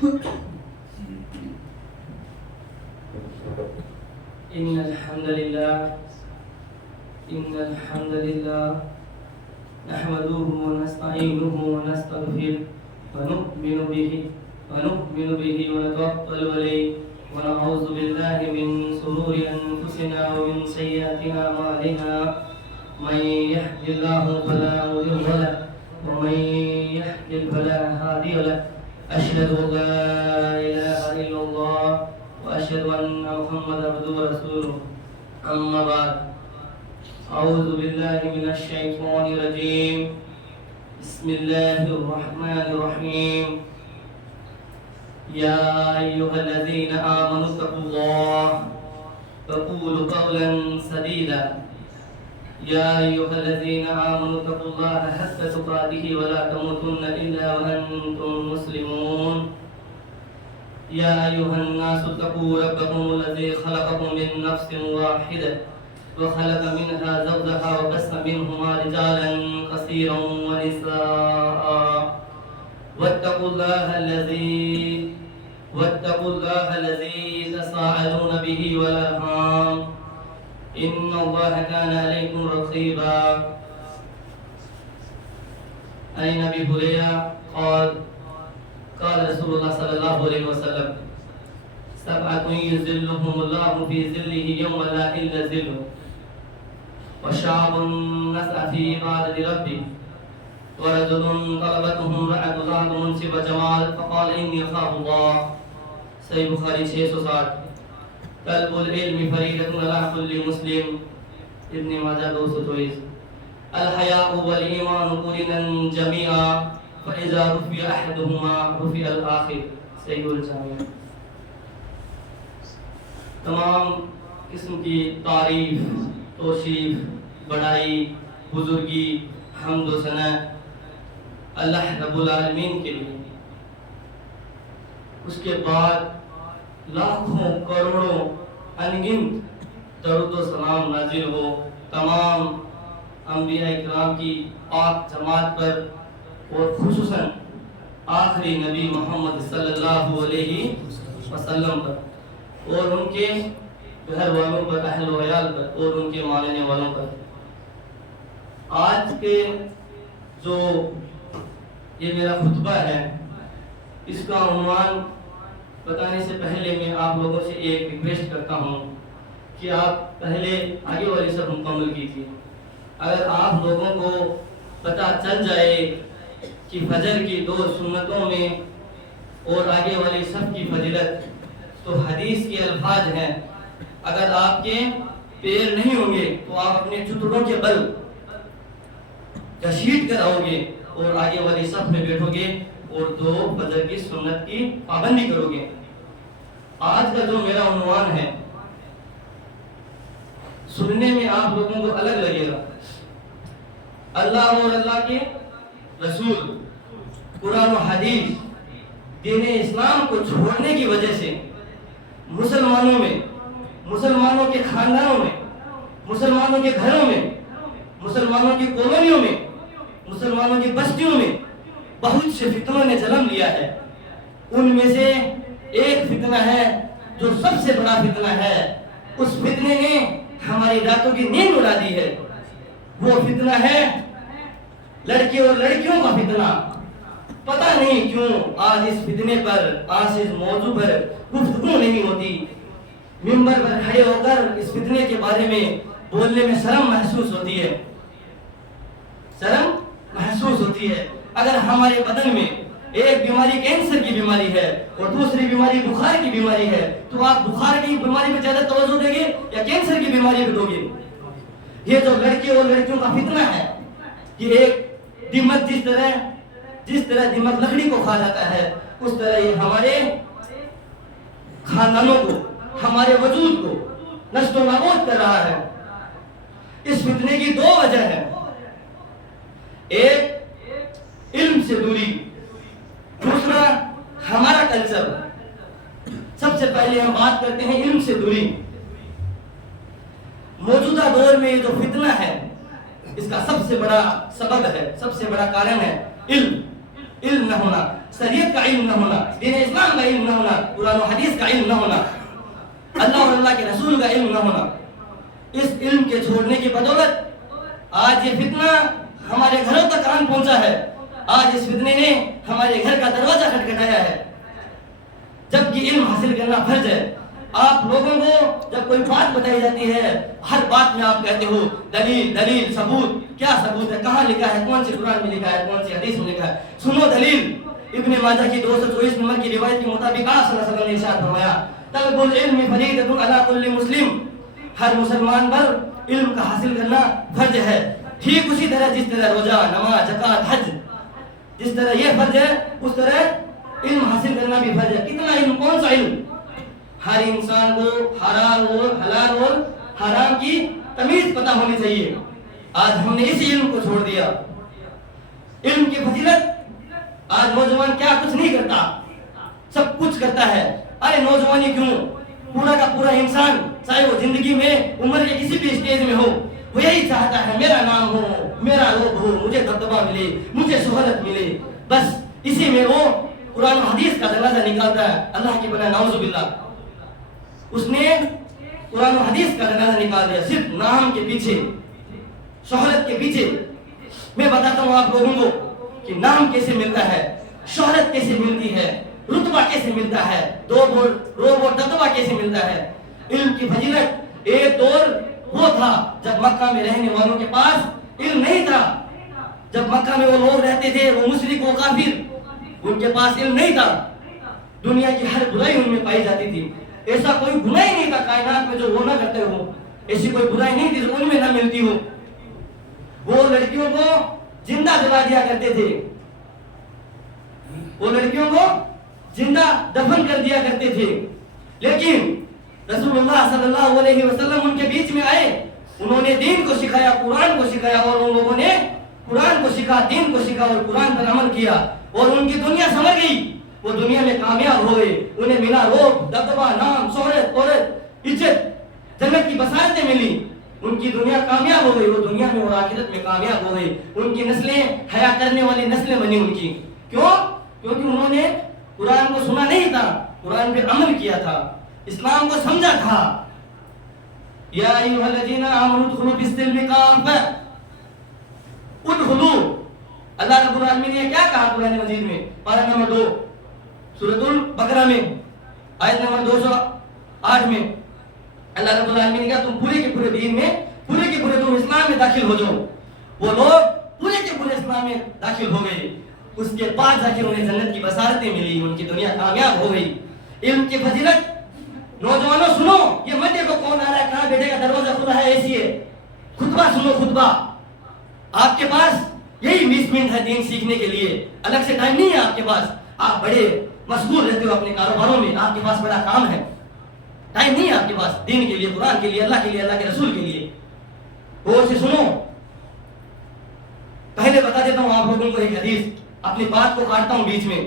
إن الحمد لله نحمده ونستعينه ونستغفره ونؤمن به ونتوكل عليه ونعوذ بالله من شرور أنفسنا ومن سيئات أعمالنا من يهد الله فلا مضل له ومن يضلل فلا هادي له أشهد أن لا إله إلا الله وأشهد أن محمدا عبده ورسوله أما بعد أعوذ بالله من الشيطان الرجيم بسم الله الرحمن الرحيم يا أيها الذين آمنوا اتقوا الله وقولوا قولا سديدا يا أيها الذين آمنوا اتقوا الله حق تقاته ولا تموتن إلا وأنتم مسلمون يا أيها الناس اتقوا ربكم الذي خلقكم من نفس واحدة وخلق منها زوجها وبث منهما رجالا كثيرا ونساء واتقوا الله الذي تساءلون به والأرحام إن الله كان عليكم رقيبا. عن أبي هريرة قال رسول الله صلى الله عليه وسلم سبعة يظلهم الله في ظله يوم لا إلا ظله وشعب نسأ في عبادة ربه ورجل طلبته امرأة ذات منصب جمال فقال إني أخاف الله. صحیح بخاری 660. طلب العلم فریضۃ علی کل مسلم. ابن ماجہ 224. الحیاء والایمان قرنا جميعا فاذا رفع احدهما رفع الاخر. صحیح الجامع. تمام قسم کی تعریف، توصیف، بڑائی، بزرگی، حمد و ثنا اللہ رب العالمین کے لیے. اس کے بعد لاکھوں کروڑوں انگنت درود و سلام نازل ہو تمام انبیاء اکرام کی پاک جماعت پر اور خصوصاً آخری نبی محمد صلی اللہ علیہ وسلم پر اور ان کے گھر والوں پر، اہل و عیال پر اور ان کے ماننے والوں پر. آج کے جو یہ میرا خطبہ ہے اس کا عنوان بتانے سے پہلے میں آپ لوگوں سے ایک ریکویسٹ کرتا ہوں کہ آپ پہلے آگے والی سب مکمل کیجیے. اگر آپ لوگوں کو پتہ چل جائے کہ فجر کی 2 سنتوں میں اور آگے والی سب کی فضیلت، تو حدیث کے الفاظ ہیں اگر آپ کے پیر نہیں ہوں گے تو آپ اپنے چتڑوں کے بل گھسیٹ کر آؤ گے اور آگے والی صف میں بیٹھو گے اور 2 فجر کی سنت کی پابندی کرو گے. آج کا جو میرا عنوان ہے سننے میں آپ لوگوں کو الگ لگے گا. اللہ اور اللہ کے رسول، قرآن و حدیث، دین اسلام کو چھوڑنے کی وجہ سے مسلمانوں میں، مسلمانوں کے خاندانوں میں، مسلمانوں کے گھروں میں، مسلمانوں کی کالونیوں میں، مسلمانوں کی بستیوں میں بہت سے فتنوں نے جنم لیا ہے. ان میں سے ایک فتنہ ہے جو سب سے بڑا فتنہ ہے. اس فتنے نے ہماری راتوں کی نیند اڑا دی ہے. وہ فتنہ ہے لڑکے اور لڑکیوں کا فتنہ. پتہ نہیں کیوں آج اس فتنے پر، آج اس موضوع پر گفتگو نہیں ہوتی. منبر پر کھڑے ہو کر اس فتنے کے بارے میں بولنے میں شرم محسوس ہوتی ہے، شرم محسوس ہوتی ہے. اگر ہمارے بدن میں ایک بیماری کینسر کی بیماری ہے اور دوسری بیماری بخار کی بیماری ہے تو آپ بخار کی بیماری پہ زیادہ توجہ دیں گے یا کینسر کی بیماری پہ دو گے؟ یہ جو لڑکے اور لڑکیوں کا فتنہ ہے، یہ ایک دیمک، جس طرح دیمک لکڑی کو کھا جاتا ہے اس طرح یہ ہمارے خاندانوں کو، ہمارے وجود کو نشت و نابود کر رہا ہے. اس فتنے کی 2 وجہ ہے. ایک علم سے دوری، دوسرا ہمارا کلچر. سب سے پہلے ہم بات کرتے ہیں علم سے دوری. موجودہ دور میں یہ جو فتنہ ہے اس کا سب سے بڑا سبب ہے، سب سے بڑا کارن ہے علم. علم نہ ہونا، شریعت کا علم نہ ہونا، دین اسلام کا علم نہ ہونا، قرآن و حدیث کا علم نہ ہونا، اللہ اور اللہ کے رسول کا علم نہ ہونا، اس علم کے چھوڑنے کی بدولت آج یہ فتنہ ہمارے گھروں تک آن پہنچا ہے۔ آج اس فتنے نے ہمارے گھر کا دروازہ کھٹکھٹایا ہے، جبکہ علم حاصل کرنا فرض ہے۔ آپ لوگوں کو جب کوئی بات بتائی جاتی ہے، ہر بات میں آپ کہتے ہو دلیل دلیل ثبوت، کیا ثبوت ہے، کہاں لکھا ہے، کون سی قرآن میں لکھا ہے، کون سی حدیث میں لکھا ہے، سنو دلیل۔ ابن ماجہ کی 224 نمبر کی روایت کے مطابق آپ صلی اللہ علیہ وسلم نے ارشاد فرمایا طلب العلم فریضۃ علی کل مسلم، ہر مسلمان پر علم کا حاصل کرنا فرض ہے۔ ٹھیک اسی طرح جس طرح روزہ، نماز، زکوٰۃ، حج جس طرح یہ فرض ہے، اس طرح علم حاصل کرنا بھی فرض ہے۔ کتنا علم، کون سا علم؟ ہر انسان کو حلال اور حرام کی تمیز پتہ ہونی چاہیے۔ آج ہم نے اسی علم کو چھوڑ دیا۔ علم کی فضیلت، آج نوجوان کیا کچھ نہیں کرتا، سب کچھ کرتا ہے۔ ارے نوجوانی کیوں، پورا کا پورا انسان چاہے وہ زندگی میں عمر کے کسی بھی اسٹیج میں ہو، وہ یہی چاہتا ہے میرا نام ہو، میرا لوگ ہو، مجھے دبدبہ ملے، مجھے شہرت ملے، بس اسی میں وہ قرآن و حدیث کا دروازہ نکالتا ہے۔ اللہ کی بنا نعوذ باللہ، اس نے قرآن و حدیث کا دروازہ نکال دیا صرف نام کے پیچھے، شہرت کے پیچھے۔ میں بتاتا ہوں آپ لوگوں کو کہ نام کیسے ملتا ہے، شہرت کیسے ملتی ہے، رتبہ کیسے ملتا ہے، روب اور دبدبہ کیسے ملتا ہے۔ علم کی فضیلت، ایک دور وہ تھا جب مکہ میں رہنے والوں کے پاس علم نہیں تھا، جب مکہ میں وہ لوگ رہتے تھے، وہ مشرک و کافر، ان کے پاس علم نہیں تھا، دنیا کی ہر برائی ان میں پائی جاتی تھی۔ ایسا کوئی گناہ ہی نہیں تھا کائنات میں جو وہ نہ کرتے ہو، ایسی کوئی برائی نہیں تھی جو ان میں نہ ملتی ہو۔ وہ لڑکیوں کو زندہ جلا دیا کرتے تھے، وہ لڑکیوں کو زندہ دفن کر دیا کرتے تھے، لیکن رسول اللہ صلی اللہ علیہ وسلم ان کے بیچ میں آئے، انہوں نے دین کو سکھایا، قرآن کو سکھایا، اور ان لوگوں نے قرآن کو سکھا، دین کو سکھا اور قرآن پر عمل کیا، اور ان کی دنیا سنور گئی، وہ دنیا میں کامیاب ہوئے، انہیں ملا روب، دبدبہ، نام، شہرت، عزت، جنت کی بشارتیں ملی، ان کی دنیا کامیاب ہو گئی، وہ دنیا میں اور آخرت میں کامیاب ہو گئی، ان کی نسلیں حیا کرنے والی نسلیں بنی ان کی۔ کیوں؟ کیونکہ انہوں نے قرآن کو سنا نہیں تھا، قرآن پہ عمل کیا تھا، اسلام کو سمجھا تھا۔ یا ایھا الذین آمنوا ادخلوا فی السلم کافۃ، ادخلوا، اللہ رب العالمین نے کیا کہا قرآن مجید میں؟ پارہ نمبر 2 سورۃ البقرہ میں آیت نمبر 208 میں اللہ رب العالمین نے کہا تم پورے کے پورے دین میں، پورے کے پورے تم اسلام میں داخل ہو جاؤ۔ وہ لوگ پورے کے پورے اسلام میں داخل ہو گئے، اس کے بعد جا کے انہیں جنت کی بشارتیں ملی، ان کی دنیا کامیاب ہو گئی۔ علم کی فضیلت، نوجوانوں سنو، یہ مت دیکھو کون آ رہا ہے، کہاں بیٹھے کا دروازہ کھلا ہے، ایسی ہے، خطبہ سنو، خطبہ۔ آپ کے پاس یہی 20 منٹ ہے دین سیکھنے کے لیے، الگ سے ٹائم نہیں ہے آپ کے پاس، آپ بڑے مشغول رہتے ہو اپنے کاروباروں میں، آپ کے پاس بڑا کام ہے، ٹائم نہیں ہے آپ کے پاس دین کے لیے، قرآن کے لیے، اللہ کے لیے، اللہ کے رسول کے لیے۔ غور سے سنو، پہلے بتا دیتا ہوں آپ لوگوں کو ایک حدیث، اپنی بات کو کاٹتا ہوں بیچ میں۔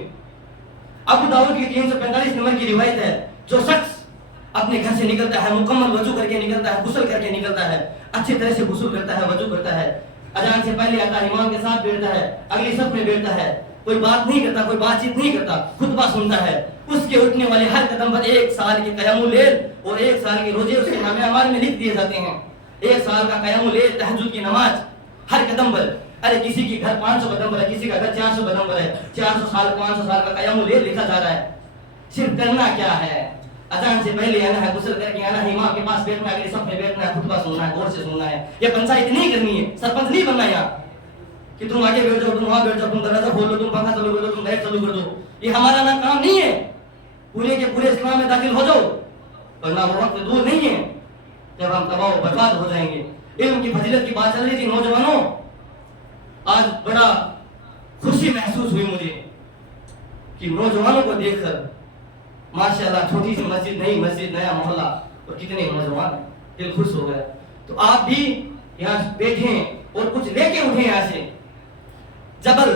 ابو داؤد کی 345 نمبر کی روایت ہے، جو شخص اپنے گھر سے نکلتا ہے، مکمل وضو کر کے نکلتا ہے، غسل کر کے نکلتا ہے، اچھی طرح سے غسل کرتا ہے، وضو کرتا ہے، اذان سے پہلے آتا ہے، امام کے ساتھ بیٹھتا ہے، اگلی صف میں بیٹھتا ہے، کوئی بات نہیں کرتا، کوئی بات چیت نہیں کرتا، خطبہ سنتا ہے، اس کے اٹھنے والے ہر قدم پر 1 سال کے قیام اللیل اور 1 سال کے روزے اس کے نامہ اعمال میں لکھ دیے جاتے ہیں۔ 1 سال کا قیام اللیل، تہجد کی نماز ہر قدم پر۔ ارے کسی کی گھر 500 قدم پر ہے، کسی کا گھر 400 قدم پر ہے، 400 سال 500 سال کا قیام اللیل لکھا جا رہا ہے۔ صرف کرنا کیا ہے؟ اذان سے پہلے آنا ہے، غسل کر کے آنا ہے، امام کے پاس بیٹھنا ہے، اگلی صف میں بیٹھنا ہے، خطبہ سننا ہے، غور سے سننا ہے۔ یہ پنچایت نہیں کرنی ہے، سرپنچ نہیں بننا یہاں کہ تم آگے بیٹھ جاؤ، تم وہاں بیٹھ جاؤ، تم دروازہ کھول دو، تم پنکھا چالو کر دو، تم لائٹ چالو کر دو۔ یہ ہمارا نہ کام نہیں ہے۔ پورے کے پورے اسلام میں داخل ہو جاؤ، ورنہ وہ وقت دور نہیں ہے جب ہم تباہ و برباد ہو جائیں گے۔ علم کی فضیلت کی بات چل رہی تھی نوجوانوں، آج بڑا خوشی محسوس ہوئی مجھے کہ نوجوانوں کو دیکھ کر، ماشاءاللہ، چھوٹی سی مسجد، نئی مسجد، نیا محلہ، اور کتنے نوجوان ہیں، دل خوش ہو گیا۔ تو آپ بھی یہاں بیٹھیں اور کچھ لے کے اٹھیں یہاں سے۔ جبل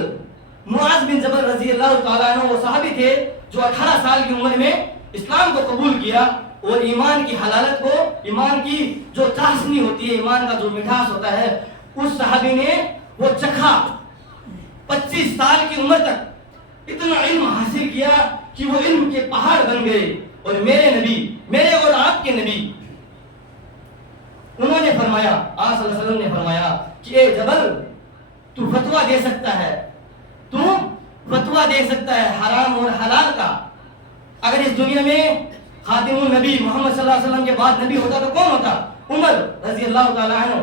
معاذ بن جبل رضی اللہ تعالیٰ عنہ، وہ صحابی تھے جو 18 سال کی عمر میں اسلام کو قبول کیا اور ایمان کی حلالت کو، ایمان کی جو چاشنی ہوتی ہے، ایمان کا جو مٹھاس ہوتا ہے، اس صحابی نے وہ چکھا۔ 25 سال کی عمر تک اتنا علم حاصل کیا کہ وہ علم کے پہاڑ بن گئے. اور میرے نبی، میرے اور آپ کے نبی، انہوں نے فرمایا، آپ صلی اللہ علیہ وسلم نے فرمایا کہ اے جبل، تو فتویٰ دے سکتا ہے، تو فتویٰ دے سکتا ہے حرام اور حلال کا. اگر اس دنیا میں خاتم النبی محمد صلی اللہ علیہ وسلم کے بعد نبی ہوتا تو کون ہوتا؟ عمر رضی اللہ تعالیٰ عنہ.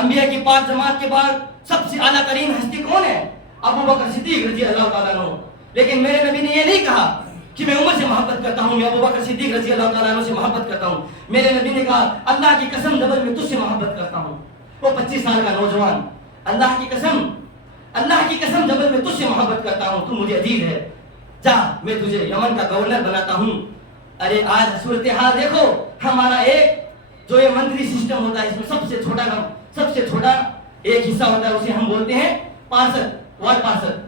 انبیاء کی پاک جماعت کے بعد سب سے اعلیٰ ترین ہستی کون ہے؟ ابو بکر صدیق رضی اللہ تعالیٰ عنہ. لیکن میرے نبی نے یہ نہیں کہا کہ میں عمر سے محبت کرتا ہوں، میں ابو بکر صدیق رضی اللہ تعالیٰ عنہ سے محبت کرتا ہوں. میرے نبی نے کہا اللہ کی قسم جبل میں تجھ سے محبت کرتا ہوں. وہ 25 سال کا نوجوان، اللہ کی قسم جبل میں تجھ سے محبت کرتا ہوں، تو مجھے عزیز ہے، جا میں تجھے یمن کا گورنر بناتا ہوں. ارے آج صورتحال دیکھو، ہمارا ایک جو یہ منتری سسٹم ہوتا ہے، اس میں سب سے چھوٹا ایک حصہ ہوتا ہے، اسے ہم بولتے ہیں پارشد، وارڈ پارشد.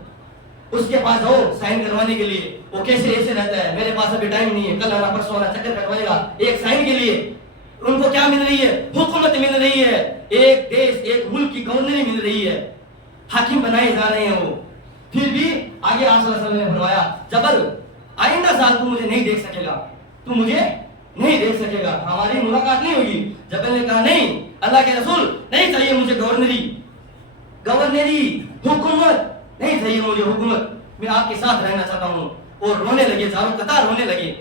اس کے پاس ہو سائن کروانے کے لیے، وہ کیسے ایسے رہتا ہے، میرے پاس ابھی ٹائم نہیں ہے، کل آنا پرسوں آنا، چکر کٹوائے گا ایک سائن کے لیے. ان کو کیا مل رہی ہے؟ حکومت مل رہی ہے، ایک دیش ایک ملک کی گورنری مل رہی ہے، حاکم بنائے جا رہے ہیں وہ. پھر بھی آگے آپ صلی اللہ علیہ وسلم نے فرمایا جبل آئندہ سال تو مجھے نہیں دیکھ سکے گا، تو مجھے نہیں دیکھ سکے گا، ہماری ملاقات نہیں ہوگی. جبل نے کہا نہیں اللہ کے رسول، نہیں چاہیے مجھے گورنری حکومت نہیں چاہیے مجھے حکومت، میں آپ کے ساتھ رہنا چاہتا ہوں. اور رونے لگے، چاروں قطار رونے لگے،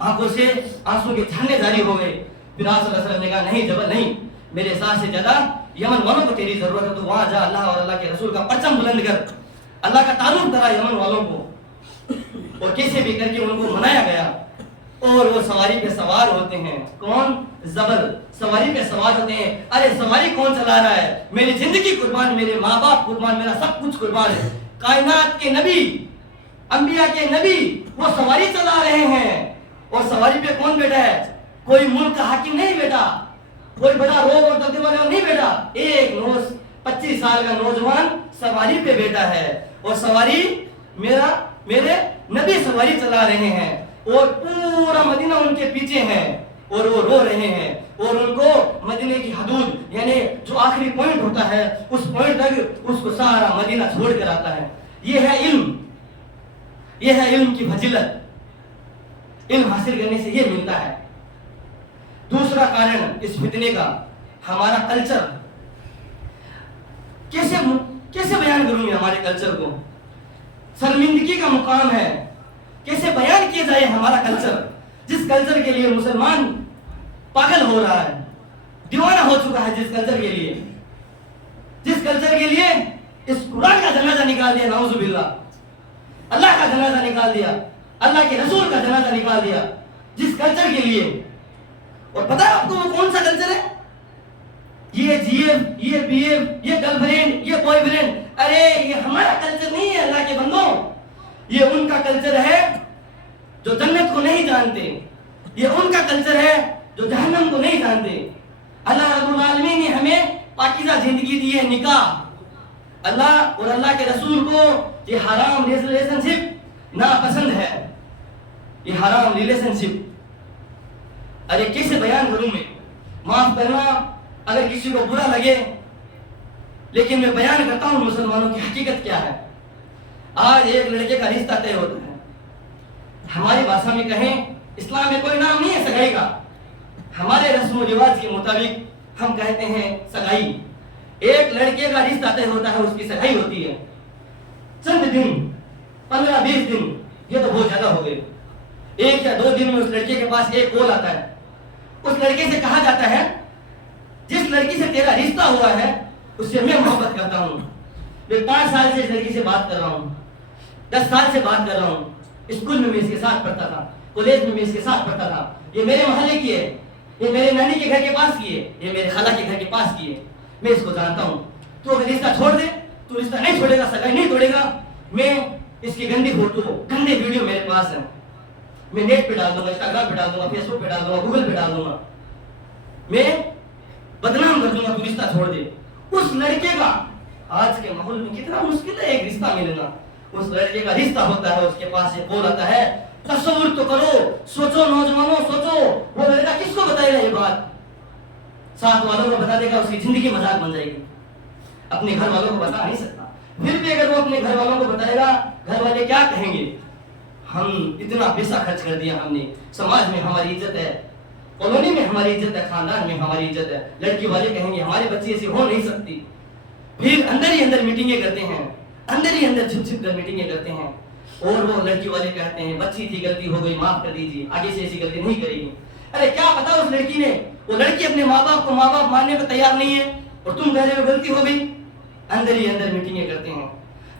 آنکھوں سے آنسو کے جھرنے جاری ہو گئے. پھر آپ صلی اللہ علیہ وسلم نے کہا نہیں جبل نہیں، میرے ساتھ سے زیادہ یمن والوں کو تیری ضرورت ہے، تو وہاں جا اللہ اور اللہ کے رسول کا پرچم بلند کر، اللہ کا تعارف کرا یمن والوں کو. اور کیسے بھی کر کے ان کو منایا گیا. اور وہ سواری پہ سوار ہوتے ہیں، کون؟ زبل سواری پہ سوار ہوتے ہیں. ارے سواری کون چلا رہا ہے؟ میری زندگی قربان، میرے ماں باپ قربان، میرا سب کچھ قربان ہے. کائنات کے نبی، انبیاء کے نبی وہ سواری چلا رہے ہیں. اور سواری پہ کون بیٹھا ہے؟ کوئی ملک کا حاکم نہیں بیٹا، کوئی بڑا روگ اور دبدبے والا نہیں بیٹا، ایک 25 سال کا نوجوان سواری پہ بیٹھا ہے. اور سواری میرے نبی سواری چلا رہے ہیں، اور پورا مدینہ ان کے پیچھے ہے، اور وہ رو رہے ہیں. اور ان کو مدینے کی حدود یعنی جو آخری پوائنٹ ہوتا ہے اس پوائنٹ تک اس کو سارا مدینہ چھوڑ کر آتا ہے. یہ ہے علم، یہ ہے علم کی فضیلت. علم حاصل کرنے سے یہ ملتا ہے. دوسرا کارن اس فتنے کا ہمارا کلچر. کیسے بیان کروں میں ہمارے کلچر کو؟ شرمندگی کا مقام ہے. کیسے بیان کیا جائے ہمارا کلچر، جس کلچر کے لیے مسلمان پاگل ہو رہا ہے، دیوانہ ہو چکا ہے، جس کلچر کے لیے اس قرآن کا جنازہ نکال دیا، نعوذ باللہ، اللہ کا جنازہ نکال دیا، اللہ کے رسول کا جنازہ نکال دیا، جس کلچر کے لیے. اور پتہ ہے آپ کو وہ کون سا کلچر ہے؟ یہ جی ایف، یہ پی ایف، یہ گرل فرینڈ، یہ بوائے فرینڈ. ارے یہ ہمارا کلچر نہیں ہے اللہ کے بندوں، یہ ان کا کلچر ہے جو جنت کو نہیں جانتے، یہ ان کا کلچر ہے جو جہنم کو نہیں جانتے. اللہ رب العالمین نے ہمیں پاکیزہ زندگی دی ہے، نکاح. اللہ اور اللہ کے رسول کو یہ حرام ریلیشن شپ ناپسند ہے، یہ حرام ریلیشن شپ. ارے کیسے بیان کروں میں؟ معاف کرنا اگر کسی کو برا لگے، لیکن میں بیان کرتا ہوں مسلمانوں کی حقیقت کیا ہے. آج ایک لڑکے کا رشتہ طے ہوتا ہے، ہماری بھاشا میں کہیں اسلام میں کوئی نام نہیں ہے سگائی کا، ہمارے رسم و رواج کے مطابق ہم کہتے ہیں سگائی. ایک لڑکے کا رشتہ طے ہوتا ہے، اس کی سگائی ہوتی ہے. چند دن، 15-20 دن، یہ تو بہت زیادہ ہو گئے، 1 یا 2 دن میں اس لڑکے کے پاس ایک کال آتا ہے. اس لڑکے سے کہا جاتا ہے جس لڑکی سے تیرا رشتہ ہوا ہے اس سے میں محبت کرتا ہوں، میں 5 سال سے اس لڑکی سے بات کر رہا ہوں، 10 سال سے بات کر رہا ہوں، اسکول میں اس کے ساتھ پڑھتا تھا، کالج میں اس کے ساتھ پڑھتا تھا، یہ میرے محلے کی ہے، یہ میرے نانی کے گھر کے پاس کی ہے، یہ میرے خالہ کے گھر کے پاس کی ہے، میں اس کو جانتا ہوں. تو اگر رشتہ چھوڑ دے، تو رشتہ نہیں چھوڑے گا، سگائی نہیں توڑے گا، میں اس کی گندی فوٹو، گندے ویڈیو میرے پاس ہیں، میں نیٹ پہ ڈال دوں گا، انسٹاگرام پہ ڈال دوں گا، فیس بک پہ ڈال دوں گا، گوگل پہ ڈال دوں گا، میں بدنام کر دوں گا، تو رشتہ چھوڑ دے. اس لڑکے کا آج کے ماحول میں کتنا مشکل ہے ایک رشتہ ملنا. اس لڑکے کا رشتہ ہوتا ہے، اس کے پاس ایک کال آتا ہے. تصور تو کرو، سوچو نوجوانوں، سوچو وہ لڑکا کس کو بتائے گا یہ بات؟ ساتھ والوں کو بتا دے گا، اس کی زندگی مذاق بن جائے گی، اپنے گھر والوں کو بتا نہیں سکتا. پھر بھی اگر وہ اپنے گھر والوں کو بتائے گا، گھر والے کیا کہیں گے؟ ہم اتنا پیسہ خرچ کر دیا ہم نے، سماج میں ہماری عزت ہے، کالونی میں ہماری عزت ہے، خاندان میں ہماری عزت ہے، لڑکی والے کہیں گے ہمارے بچے ایسے ہو نہیں سکتی. پھر اندر ہی اندر میٹنگیں کرتے ہیں، اندر ہی اندر چھپ چھپ کر میٹنگیں کرتے ہیں، اور وہ لڑکی والے کہتے ہیں بچی تھی، غلطی ہو گئی، معاف کر دیجیے، آگے سے ایسی غلطی نہیں کرے گی. ارے کیا پتا اس لڑکی نے، وہ لڑکی اپنے ماں باپ کو ماں باپ ماننے پر تیار نہیں ہے، اور تم کہہ رہے ہو غلطی ہو گئی. اندر ہی اندر میٹنگیں کرتے ہیں.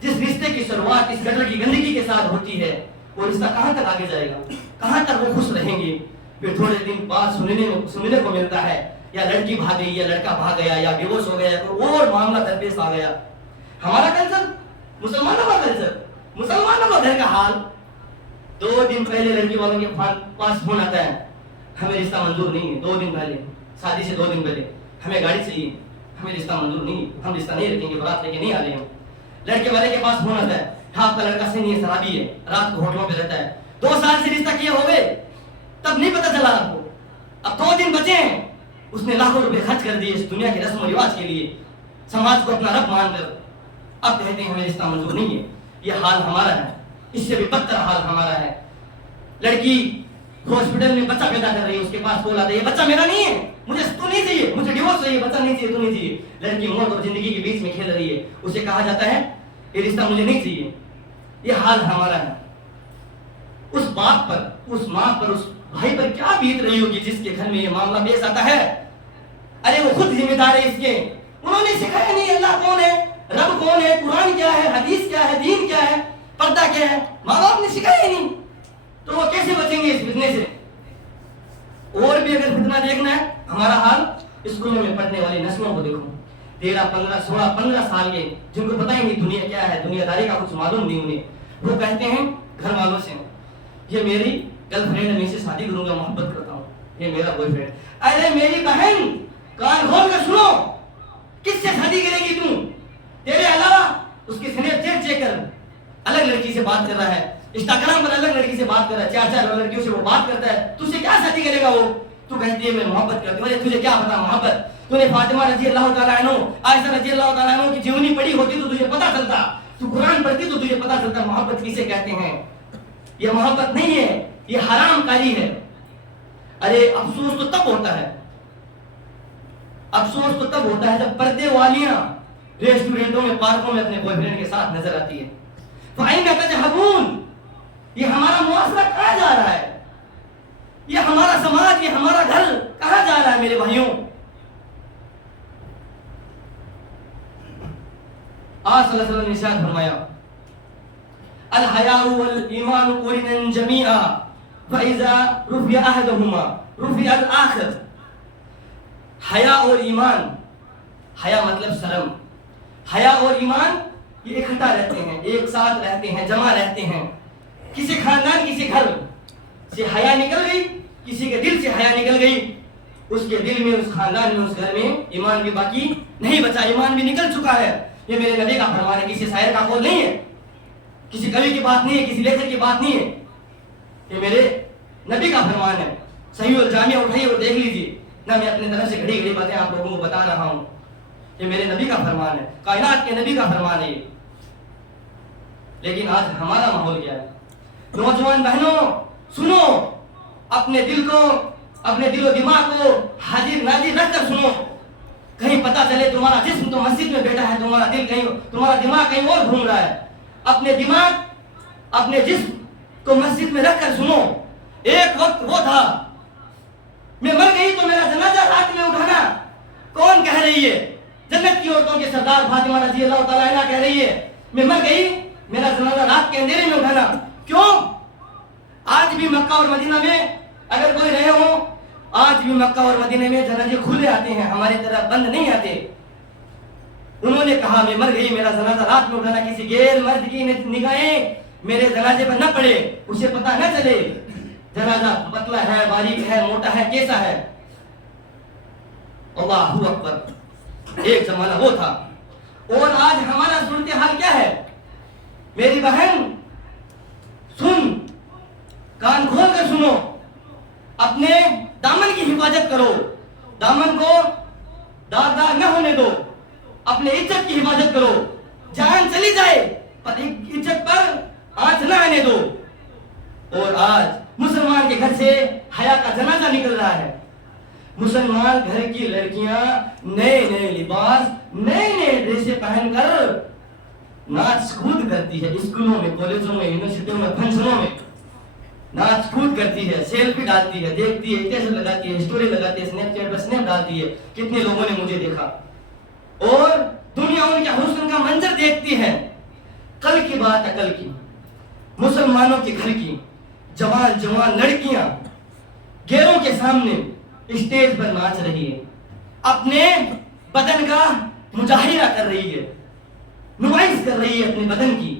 جس رشتے کی شروعات اس گٹر کی گندگی کے ساتھ ہوتی ہے، وہ رشتہ کہاں تک آگے جائے گا؟ کہاں تک وہ خوش رہیں گے؟ پھر تھوڑے دن بعد سننے کو ملتا ہے یا لڑکی بھاگ گئی، یا لڑکا بھاگ گیا، یا ڈیورس ہو گیا، اور معاملہ درپیش آ گیا. ہمارا کلچر، مسلمانوں کا کلچر، مسلمانوں کا گھر کا حال. 2 دن پہلے لڑکی والوں کے پاس فون آتا ہے، ہمیں رشتہ منظور نہیں ہے. 2 دن پہلے، شادی سے 2 دن پہلے، ہمیں گاڑی چاہیے، ہمیں رشتہ منظور نہیں ہے، ہم رشتہ نہیں رکھیں گے، بارات لے کے نہیں آ رہے ہیں. لڑکے والے کے پاس فون آتا ہے، آپ کا لڑکا صحیح ہے، شرابی ہے، رات کو ہوٹلوں پہ رہتا ہے، 2 سال سے رشتہ کیا ہو گئے، تب نہیں پتا چلا آپ کو. اب 2 دن بچے ہیں، اس نے لاکھوں روپے خرچ کر دیے اس دنیا کے رسم و رواج کے لیے، سماج کو اپنا رب مان کر. اب کہتے ہیں ہمیں رشتہ منظور نہیں ہے. یہ حال ہمارا ہے، اس سے بھی بدتر حال ہمارا ہے. لڑکی ہاسپٹل میں بچہ پیدا کر رہی ہے، اس کے پاس کال آتا ہے، یہ بچہ میرا نہیں ہے، مجھے تو نہیں چاہیے، مجھے ڈیورس چاہیے، بچہ نہیں چاہیے، تو نہیں چاہیے. لڑکی موت اور زندگی کے بیچ میں کھیل رہی ہے، اسے کہا جاتا ہے یہ رشتہ مجھے نہیں چاہیے. یہ حال ہمارا ہے. اس باپ پر، اس ماں پر، اس بھائی پر کیا بیت رہی ہوگی جس کے گھر میں یہ معاملہ پیش آتا ہے؟ ارے وہ خود ذمہ دار ہے اس کے. انہوں نے سکھایا نہیں اللہ کون ہے، رب کون ہے، قرآن کیا ہے، حدیث کیا ہے، دین کیا ہے، پردہ کیا ہے، ماں باپ نے سکھایا ہی نہیں، تو وہ کیسے بچیں گے اس فتنے سے؟ اور بھی اگر فتنہ دیکھنا ہے، ہمارا حال اسکولوں میں پڑھنے والی نسلوں کو دیکھو، 13 15 16 15 سال کے، جن کو پتہ ہی نہیں دنیا کیا ہے، دنیا داری کا کچھ معلوم نہیں انہیں. وہ کہتے ہیں گھر والوں سے یہ میری گرل فرینڈ ہے، میں سے شادی کروں گا، محبت کرتا ہوں، یہ میرا بوائے فرینڈ. ارے میری بہن کان کھول کر سنو، کس سے شادی کرے گی تم؟ تیرے علاوہ اس کے سنیپ چیٹ کر الگ لڑکی سے بات کر رہا ہے، انسٹاگرام پر الگ لڑکی سے بات کر رہا ہے، 4 لڑکیوں سے وہ بات کرتا ہے، تجھ سے کیا شادی کرے گا وہ؟ تو کہتی ہے میں محبت کرتی ہوں. ارے تجھے کیا پتا محبت؟ تو نے فاطمہ رضی اللہ تعالیٰ عنہ، عائشہ رضی اللہ تعالیٰ عنہ کی جیونی پڑھی ہوتی تو تجھے پتا چلتا، تو قرآن پڑھتی تو تجھے پتا چلتا محبت کسے کہتے ہیں. یہ محبت نہیں ہے، یہ حرام کاری ہے. ارے افسوس تو تب ہوتا ہے، افسوس تو تب ہوتا ہے جب پردے والیاں ریسٹورینٹوں میں، پارکوں میں اپنے بوائے فرینڈ کے ساتھ نظر آتی ہے. فَأَيْنَ تَذْهَبُونَ؟ یہ ہمارا معاشرہ کہاں جا رہا ہے؟ یہ ہمارا سماج، یہ ہمارا گھر کہاں جا رہا ہے میرے بھائیوں؟ آج صلی اللہ علیہ وسلم نے ارشاد فرمایا الحیاء والایمان قرنا جمیعا فاذا رفع احدهما رفع الاخر. حیا اور ایمان، حیا مطلب شرم، حیا اور ایمان یہ اکٹھا رہتے ہیں، ایک ساتھ رہتے ہیں، جمع رہتے ہیں. کسی خاندان، کسی گھر سے حیا نکل گئی، کسی کے دل سے حیا نکل گئی، اس کے دل میں، اس خاندان میں، اس گھر میں ایمان بھی باقی نہیں بچا، ایمان بھی نکل چکا ہے. یہ میرے نبی کا فرمان ہے، کسی شاعر کا قول نہیں ہے، کسی کوی کی بات نہیں ہے، کسی لیکھک کی بات نہیں ہے، یہ میرے نبی کا فرمان ہے. صحیح الجامع اٹھائیے اور دیکھ لیجیے، نہ میں اپنے طرف سے گھڑی باتیں آپ لوگوں کو بتا رہا ہوں، یہ میرے نبی کا فرمان ہے، کائنات کے نبی کا فرمان ہے یہ. لیکن آج ہمارا ماحول کیا ہے؟ نوجوان بہنوں سنو، اپنے دل کو، اپنے دل و دماغ کو حاضر ناظر رکھ کر سنو. کہیں پتا چلے تمہارا جسم تو مسجد میں بیٹھا ہے، تمہارا دل کہیں، تمہارا دماغ کہیں اور گھوم رہا ہے. اپنے دماغ، اپنے جسم کو مسجد میں رکھ کر سنو. ایک وقت وہ تھا، میں مر گئی تو میرا جنازہ رات میں اٹھانا. کون کہہ رہی ہے؟ جنت کی عورتوں کے سردار فاطمہ رضی اللہ تعالیٰ عنہ کہہ رہی ہے میں مر گئی، میرا جنازہ رات کے اندھیرے میں اٹھانا. کیوں؟ آج بھی مکہ اور مدینہ میں اگر کوئی رہے ہو، آج بھی مکہ اور مدینہ میں جنازے کھلے آتے ہیں، ہماری طرح بند نہیں آتے. انہوں نے کہا میں مر گئی، میرا جنازہ رات میں اٹھانا. کسی غیر مرد کی نگاہیں میرے جنازے پر نہ پڑے، اسے پتہ نہ چلے جنازہ پتلا ہے، باریک ہے، موٹا ہے، کیسا ہے. اللہ اکبر. ایک زمانہ وہ تھا. اور آج ہمارا صورتحال کیا ہے؟ میری بہن سن، کان کھول کر سنو، اپنے دامن کی حفاظت کرو، دامن کو داغدار نہ ہونے دو، اپنے عزت کی حفاظت کرو. جان چلی جائے پر عزت پر آنچ نہ آنے دو. اور آج مسلمان کے گھر سے حیا کا جنازہ نکل رہا ہے. مسلمان گھر کی لڑکیاں نئے نئے لباس نئے نئے ڈریسیں پہن کر ناچ کود کرتی ہے. اسکولوں میں, کالجوں میں, یونیورسٹیوں میں, فنکشنوں میں ناچ کود کرتی ہے, سیلفی ڈالتی ہے, دیکھتی ہے, اسٹیٹس لگاتی ہے, اسٹوری لگاتی ہے, اسنیپ چیٹ پر اسنیپ ڈالتی ہے. کتنے لوگوں نے مجھے دیکھا اور دنیا ان کے حسن کا منظر دیکھتی ہے. کل کی بات ہے, کل کی مسلمانوں کے گھر کی جوان جوان لڑکیاں گیروں کے سامنے اسٹیج پر ناچ رہی ہے, اپنے بدن کا مظاہرہ کر رہی ہے, نمائش کر رہی ہے اپنے بدن کی.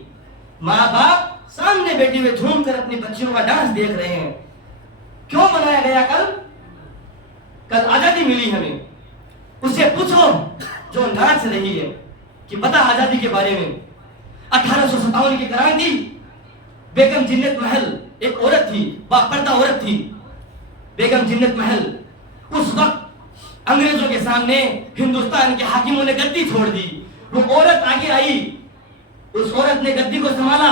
ماں باپ سامنے بیٹھے ہوئے جھوم کر اپنی بچیوں کا ڈانس دیکھ رہے ہیں. کیوں منایا گیا کل آزادی ملی ہمیں. اس سے پوچھو جو ناچ رہی ہے کہ پتہ آزادی کے بارے میں. 1857 کی کرانتی, بیگم جنت محل ایک عورت تھی, باپردہ عورت تھی. بیگم جنت محل اس وقت انگریزوں کے سامنے ہندوستان کے حاکموں نے گدی چھوڑ دی. وہ عورت آگے آئی, اس عورت نے گدی کو سنبھالا,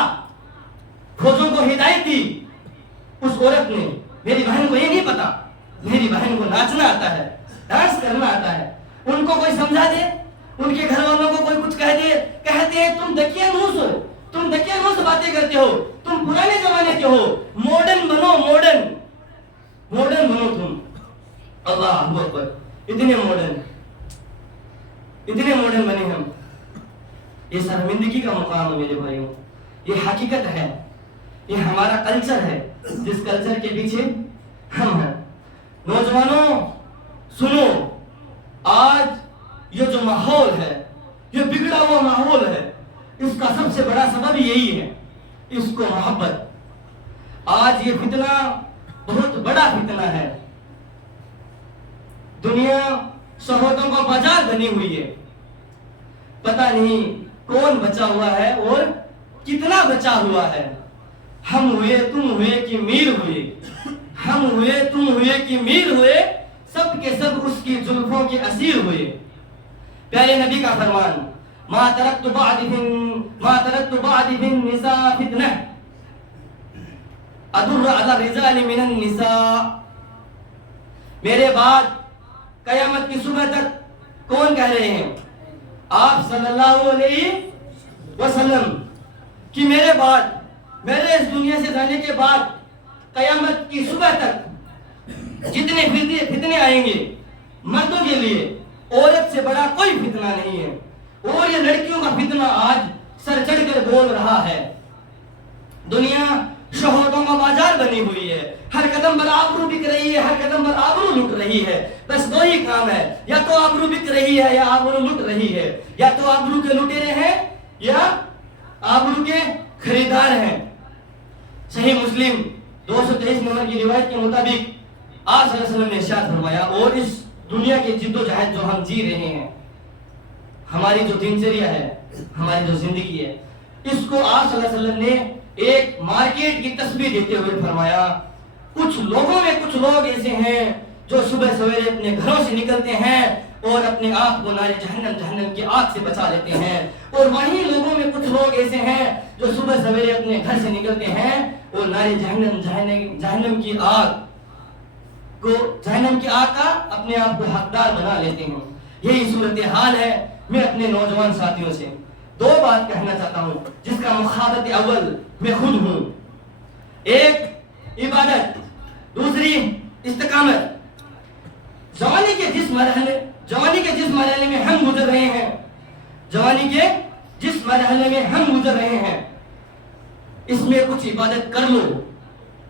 فوجوں کو ہدایت دی. اس عورت نے, میری بہن کو یہ نہیں پتا, میری بہن کو ناچنا آتا ہے, ڈانس کرنا آتا ہے. ان کو کوئی سمجھا دے, ان کے گھر والوں کو کوئی کچھ کہہ دے, کہتے ہیں تم دقیانوس ہو, تم دقیانوس باتیں کرتے ہو, تم پرانے زمانے کے ہو, ماڈرن بنو, ماڈرن بنو تم. اللہ اکبر, اتنے ماڈرن بنے ہم. یہ شرمندگی کا مقام ہے میرے بھائیوں. یہ حقیقت ہے, یہ ہمارا کلچر ہے جس کلچر کے پیچھے ہم ہیں. نوجوانوں سنو, آج یہ جو ماحول ہے, یہ بگڑا ہوا ماحول ہے, اس کا سب سے بڑا سبب یہی ہے, اس کو محبت. آج یہ فتنہ بہت بڑا فتنہ ہے. دنیا شہوتوں کا بازار بنی ہوئی ہے. پتہ نہیں کون بچا ہوا ہے اور کتنا بچا ہوا ہے. ہم ہوئے تم ہوئے کہ میر ہوئے, ہم ہوئے تم ہوئے کہ میر ہوئے, سب کے سب اس کی زلفوں کے اسیر ہوئے. پیارے نبی کا فرمان, ما ترکت بعد بالنساء فتنہ ادر علی الرجال من النساء. میرے بعد قیامت کی صبح تک کون کہہ رہے ہیں؟ آپ صلی اللہ علیہ وسلم کہ میرے بعد, میرے اس دنیا سے جانے کے بعد قیامت کی صبح تک جتنے فتنے آئیں گے مردوں کے لیے, عورت سے بڑا کوئی فتنہ نہیں ہے. اور یہ لڑکیوں کا فتنہ آج سر چڑھ کر بول رہا ہے. دنیا شہوتوں کا بازار بنی ہوئی ہے, ہر قدم پر آبرو بک رہی ہے, ہر قدم پر آبرو لٹ رہی ہے. بس دو ہی کام ہے, یا تو آبرو بک رہی ہے یا آبرو لٹ رہی ہے. یا تو آبرو کے لٹیرے ہیں یا آبرو کے خریدار ہیں. صحیح مسلم 223 نمبر کی روایت کے مطابق آپ صلی اللہ علیہ وسلم نے ارشاد فرمایا, اور اس دنیا کی جد و جہد جو ہم جی رہے ہیں, ہماری جو دنچریا ہے, ہماری جو زندگی ہے, اس کو آپ صلی اللہ علیہ وسلم نے ایک مارکیٹ کی تصویر دیتے ہوئے فرمایا. کچھ لوگوں میں کچھ لوگ ایسے ہیں جو صبح سویرے اپنے گھروں سے نکلتے ہیں اور اپنے آپ کو نار جہنم کی آگ سے بچا لیتے ہیں, اور وہیں لوگوں میں کچھ لوگ ایسے ہیں جو صبح سویرے اپنے گھر سے نکلتے ہیں اور نار جہنم کی آگ کا اپنے آپ کو حقدار بنا لیتے ہیں. یہی صورتحال ہے. میں اپنے نوجوان ساتھیوں سے دو بات کہنا چاہتا ہوں جس کا مخاطب اول میں خود ہوں. ایک عبادت, دوسری استقامت. جوانی کے جس مرحلے میں ہم گزر رہے ہیں, اس میں کچھ عبادت کر لو,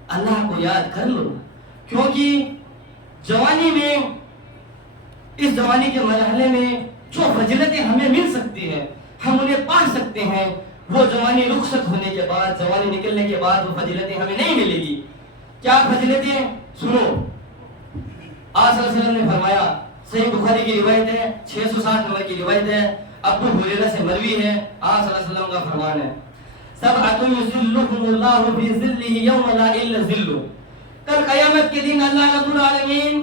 اللہ کو یاد کر لو. کیونکہ جوانی میں, اس جوانی کے مرحلے میں جو فضیلتیں ہمیں مل سکتی ہیں, ہم انہیں پا سکتے ہیں, وہ جوانی رخصت ہونے کے بعد, جوانی نکلنے کے بعد وہ فضیلتیں ہمیں نہیں ملے گی. کیا فضیلتیں؟ سنو. آپ صلی اللہ علیہ وسلم نے فرمایا, صحیح بخاری کی روایت ہے, 660 نمبر کی روایت ہے, ابو ہریرہ سے مروی ہے. آپ صلی اللہ علیہ وسلم کا فرمان ہے, سبعۃ یظلهم اللہ فی ظلہ یوم لا ظل ظلہ. کل قیامت کے دن اللہ رب العالمین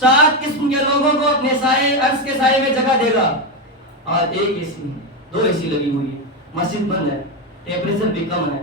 7 قسم کے لوگوں کو اپنے سائے, عرش کے سائے میں جگہ دے گا. آج ایک اے سی, 2 اے سی لگی ہوئی ہے, مسجد بند ہے, ٹیمپریچر بھی کم ہے,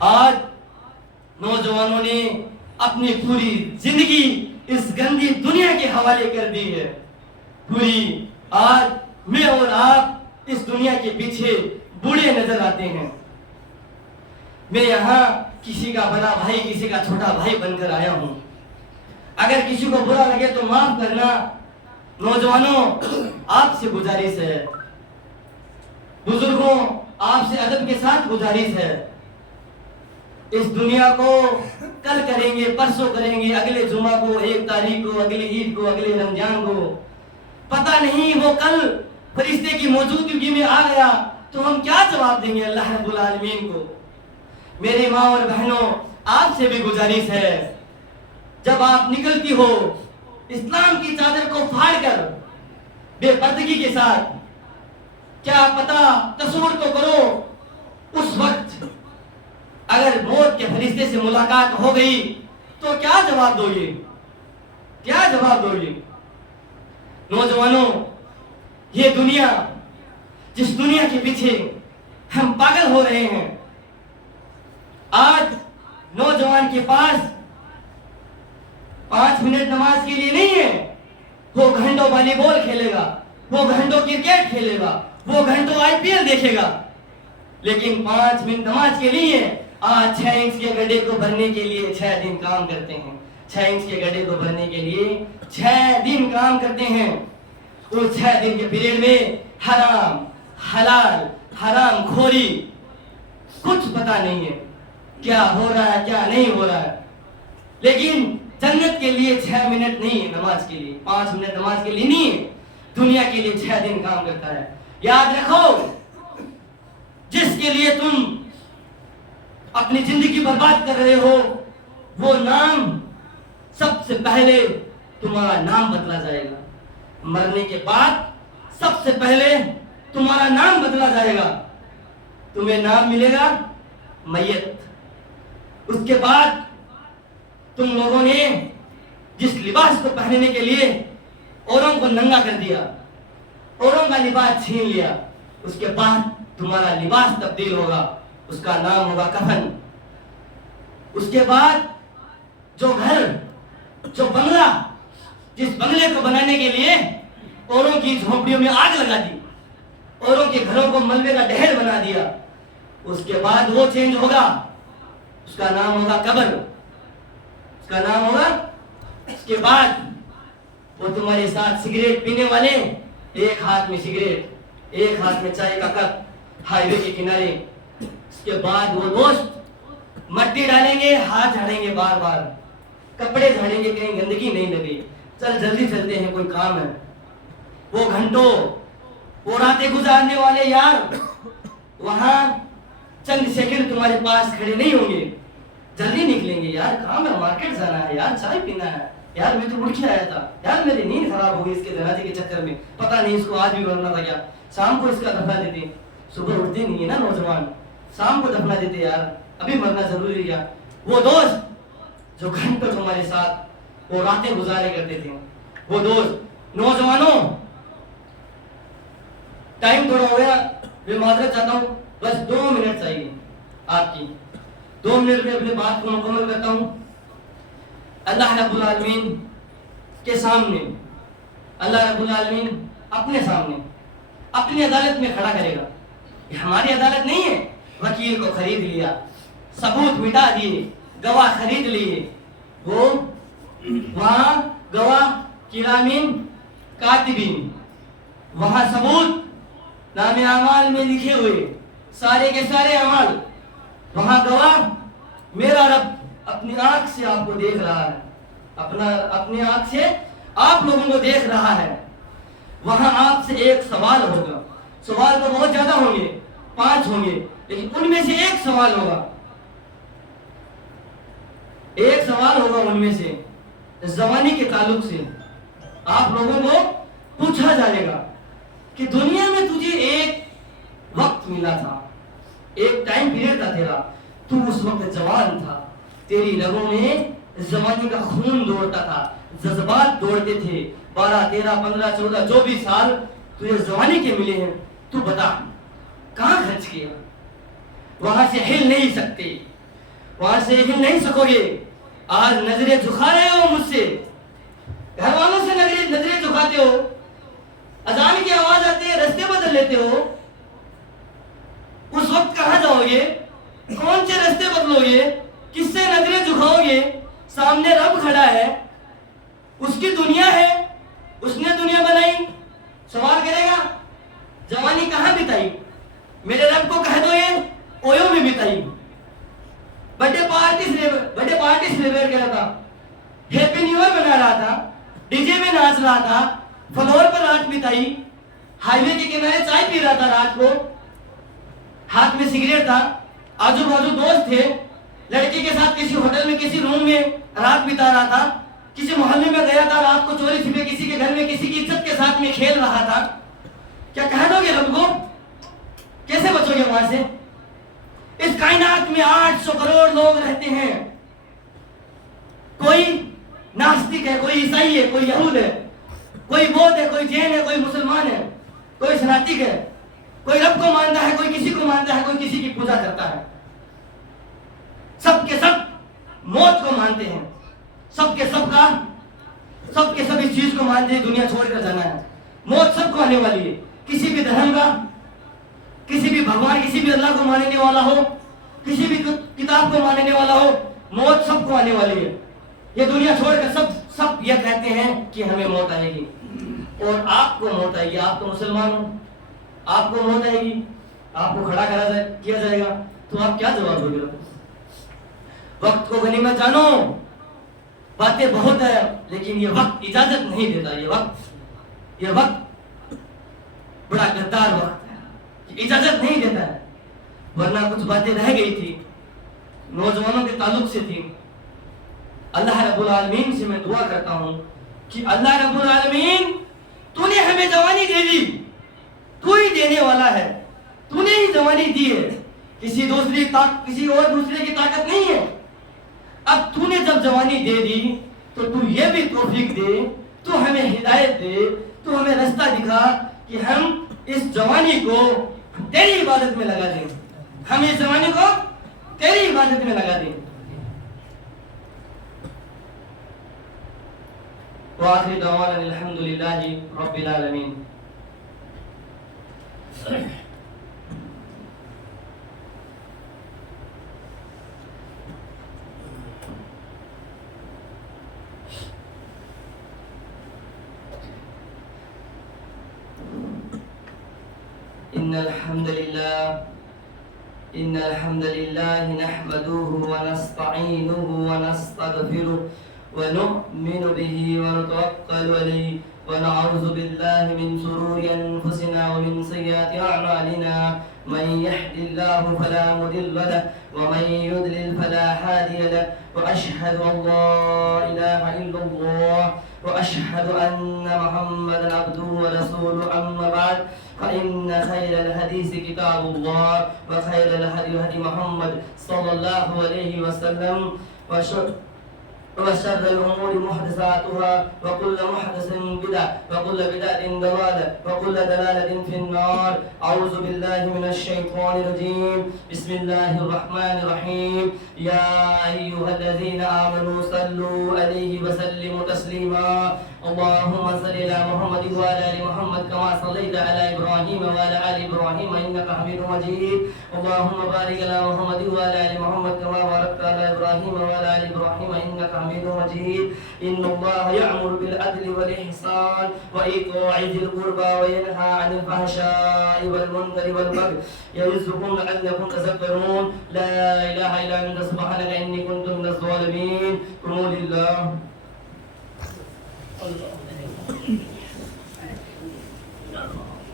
آج نوجوانوں نے اپنی پوری زندگی اس گندی دنیا کے حوالے کر دی ہے. پوری آج میں اور آپ اس دنیا کے پیچھے بوڑھے نظر آتے ہیں. میں یہاں کسی کا بڑا بھائی کسی کا چھوٹا بھائی بن کر آیا ہوں. اگر کسی کو برا لگے تو معاف کرنا. نوجوانوں آپ سے گزارش ہے, بزرگوں آپ سے ادب کے ساتھ گزارش ہے, اس دنیا کو کل کریں گے, پرسوں کریں گے, اگلے جمعہ کو, 1 تاریخ کو, اگلی عید کو, اگلے رمضان کو, پتہ نہیں وہ کل فرشتے کی موجودگی میں آ گیا تو ہم کیا جواب دیں گے اللہ رب العالمین کو. میری ماں اور بہنوں آپ سے بھی گزارش ہے, جب آپ نکلتی ہو اسلام کی چادر کو پھاڑ کر بے پردگی کے ساتھ, کیا پتہ تصور تو کرو اس وقت اگر موت کے فرشتے سے ملاقات ہو گئی تو کیا جواب دو گے, کیا جواب دو گے. نوجوانوں یہ دنیا, جس دنیا کے پیچھے ہم پاگل ہو رہے ہیں, آج نوجوان کے پاس 5 منٹ نماز کے لیے نہیں ہے. وہ گھنٹوں والی بال کھیلے گا, وہ گھنٹوں کرکٹ کھیلے گا, وہ گھنٹوں IPL دیکھے گا, لیکن 5 منٹ نماز کے لیے آج 6 انچ کے گڈھے کو بھرنے کے لیے 6 دن کام کرتے ہیں. 6 انچ کے گڈھے کو بھرنے کے لیے 6 دن کام کرتے ہیں. اس 6 دن کے پیریڈ میں حرام حلال حرام خوری کچھ پتہ نہیں ہے کیا ہو رہا ہے کیا نہیں ہو رہا ہے. لیکن جنت کے لیے 6 منٹ نہیں ہے نماز کے لیے, 5 منٹ نماز کے لیے نہیں ہے, دنیا کے لیے 6 دن کام کرتا ہے. یاد رکھو, جس کے لیے تم اپنی زندگی برباد کر رہے ہو وہ نام سب سے پہلے تمہارا نام بدلا جائے گا. مرنے کے بعد سب سے پہلے تمہارا نام بدلا جائے گا. تمہیں نام ملے گا میت. اس کے بعد تم لوگوں نے جس لباس کو پہننے کے لیے اوروں کو ننگا کر دیا, اوروں کا لباس چھین لیا, اس کے بعد تمہارا لباس تبدیل ہوگا, اس کا نام ہوگا کفن. اس کے بعد جو گھر, جو بنگلہ, جس بنگلے کو بنانے کے لیے اوروں کی جھونپڑیوں میں آگ لگا دی, اوروں کے گھروں کو ملبے کا ڈھیر بنا دیا, اس کے بعد وہ چینج ہوگا, اس کا نام ہوگا قبر, اس کا نام ہوگا. اس کے بعد وہ تمہارے ساتھ سگریٹ پینے والے, ایک ہاتھ میں سگریٹ, ایک ہاتھ میں چائے کا کپ, ہائی وے کے کنارے. اس کے بعد وہ دوست مٹی ڈالیں گے, ہاتھ جھاڑیں گے بار بار, کپڑے جھاڑیں گے کہیں گندگی نہیں لگے, چل جلدی چلتے ہیں کوئی کام ہے. وہ گھنٹوں وہ راتیں گزارنے والے یار وہاں چند سیکنڈ تمہارے پاس کھڑے نہیں ہوں گے, جلدی نکلیں گے, یار کام ہے, مارکیٹ جانا ہے, یار چائے پینا ہے, یار میں تو اٹھ کے آیا تھا, یار میری نیند خراب ہو گئی اس کے جنازے کے چکر میں, پتہ نہیں اس کو آج بھی مرنا تھا کیا, شام کو اس کا دفنا دیتے. صبح اٹھتے نہیں ہے نا نوجوان, شام کو دفنا دیتے, یار ابھی مرنا ضروری ہے کیا. وہ دوست جو گھنٹوں تمہارے ساتھ وہ راتیں گزارے کرتے تھے, وہ دوست. نوجوانوں ٹائم تھوڑا ہو گیا, میں معذرت چاہتا ہوں, بس 2 منٹ چاہیے آپ کی, 2 منٹ میں اپنے بات کو مکمل کرتا ہوں. اللہ رب العالمین کے سامنے, اللہ رب العالمین اپنے سامنے اپنی عدالت میں کھڑا کرے گا. یہ ہماری عدالت نہیں ہے. وکیل کو خرید لیا, ثبوت مٹا دیے, گواہ خرید لیے, وہ وہاں گواہ کرامین کاتبین, وہاں ثبوت نام اعمال میں لکھے ہوئے سارے کے سارے اعمال, وہاں گواہ میرا رب اپنی آنکھ سے آپ کو دیکھ رہا ہے, اپنی آنکھ سے آپ لوگوں کو دیکھ رہا ہے. وہاں آپ سے ایک سوال ہوگا, سوال تو بہت زیادہ ہوں گے, 5 ہوں گے, لیکن ان میں سے ایک سوال ہوگا, ایک سوال ہوگا ان میں سے زمانے کے تعلق سے. آپ لوگوں کو پوچھا جائے گا کہ دنیا میں تجھے ایک وقت ملا تھا, ایک ٹائم پیریڈ تھا تیرا, تو اس وقت جوان تھا, تیری رگوں میں زمانے کا خون دوڑتا تھا, جذبات دوڑتے تھے, 12, 13, 15, 14 جو بھی سال تجھے زمانے کے ملے ہیں, تو بتا کہاں خرچ کیا. وہاں سے ہل نہیں سکتے, وہاں سے ہل نہیں سکو گے. آج نظریں جھکا رہے ہو مجھ سے, گھر والوں سے نظریں جھکاتے ہو, اذان کی آواز آتی ہے رستے بدل لیتے ہو. اس وقت کہاں جاؤ گے؟ کون سے رستے بدلو گے؟ کس سے نظریں جھکاؤ گے؟ سامنے رب کھڑا ہے, اس کی دنیا ہے, اس نے دنیا بنائی. سوال کرے گا جوانی کہاں بتائی؟ میرے رب کو کہہ دو یہ اویو میں بتائی. بڑے پارٹی سیلیبریٹ کر رہا تھا, ہیپی نیو ایئر بنا رہا تھا, ڈی جے میں ناچ رہا تھا, فلور پر رات بتائی, ہائی وے کے کنارے چائے پی رہا تھا رات کو, ہاتھ میں سگریٹ تھا, آجو بازو دوست تھے, لڑکی کے ساتھ کسی ہوٹل میں کسی روم میں رات بتا رہا تھا, کسی محلے میں گیا تھا رات کو چوری چھپے کسی کے گھر میں کسی کی عزت کے ساتھ میں کھیل رہا تھا. کیا کہہ دو گے رب کو؟ کیسے بچو گے وہاں سے؟ اس کائنات میں 800 کروڑ لوگ رہتے ہیں. کوئی ناستک ہے, کوئی عیسائی ہے, کوئی یہود ہے, کوئی بودھ ہے, کوئی جین ہے, کوئی مسلمان ہے, کوئی سناتک ہے, کوئی رب کو مانتا ہے, کوئی کسی کو مانتا ہے, کوئی کسی کی پوجا کرتا ہے. سب کے سب موت کو مانتے ہیں, سب کے سب اس چیز کو مانتے ہیں دنیا چھوڑ کر جانا ہے. موت سب کو آنے والی ہے, کسی بھی دھرم کا, کسی بھی بھگوان, کسی بھی اللہ کو ماننے والا ہو, کسی بھی کتاب کو ماننے والا ہو, موت سب کو آنے والی ہے. یہ دنیا چھوڑ کر سب یہ کہتے ہیں کہ ہمیں موت آئے گی. اور آپ کو موت آئے گی, آپ تو مسلمان ہو, آپ کو موت آئے گی, آپ کو کھڑا کیا جائے گا, تو آپ کیا جواب دو گے؟ وقت کو غنیمت جانو. باتیں بہت ہے لیکن یہ وقت اجازت نہیں دیتا. یہ وقت بڑا غدار وقت ہے, اجازت نہیں دیتا ہے. ورنہ کچھ باتیں رہ گئی تھی نوجوانوں کے تعلق سے تھی. اللہ رب العالمین سے میں دعا کرتا ہوں کہ اللہ رب العالمین تو نے ہمیں جوانی دے دی, تو ہی دینے والا ہے, تو نے ہی جوانی دی ہے, کسی اور دوسرے کی طاقت نہیں ہے. اب تو نے جب جوانی دے دی تو تو یہ بھی توفیق دے, تو ہمیں ہدایت دے, تو ہمیں رستہ دکھا کہ ہم اس جوانی کو تیری عبادت میں لگا دیں, ہم اس جوانی کو تیری عبادت میں لگا دیں. وآخر دعوانا الحمد للہ رب العالمین. إن الحمد لله نحمده ونستعينه ونستغفره ونؤمن به ونتوكل عليه ونعوذ بالله من شرور أنفسنا ومن سيئات أعمالنا. من يهد الله فلا مضل له ومن يضلل فلا هادي له. وأشهد أن لا إله إلا الله وأشهد أن محمدا عبده ورسوله. أما بعد فإن خير الحديث كتاب الله وخير الهدي هدي محمد صلى الله عليه وسلم وشر الأمور محدثاتها وكل محدث بدعة وكل بدعة ضلالة وكل ضلالة في النار. أعوذ بالله من الشيطان الرجيم. بسم الله الرحمن الرحيم. يا أيها الذين آمنوا صلوا عليه وسلموا تسليما. اللهم صل على محمد وعلى آل محمد كما صليت على إبراهيم وعلى آل إبراهيم إنك حميد مجيد. اللهم بارك على محمد وعلى آل محمد كما باركت على إبراهيم وعلى آل إبراهيم إنك حميد مجيد. إن الله يأمر بالعدل والإحسان وإيتاء ذي القربى وينهى عن الفحشاء والمنكر والبغي يعظكم لعلكم تذكرون. لا إله إلا أنت سبحانك إني كنت من الظالمين. قوموا لله.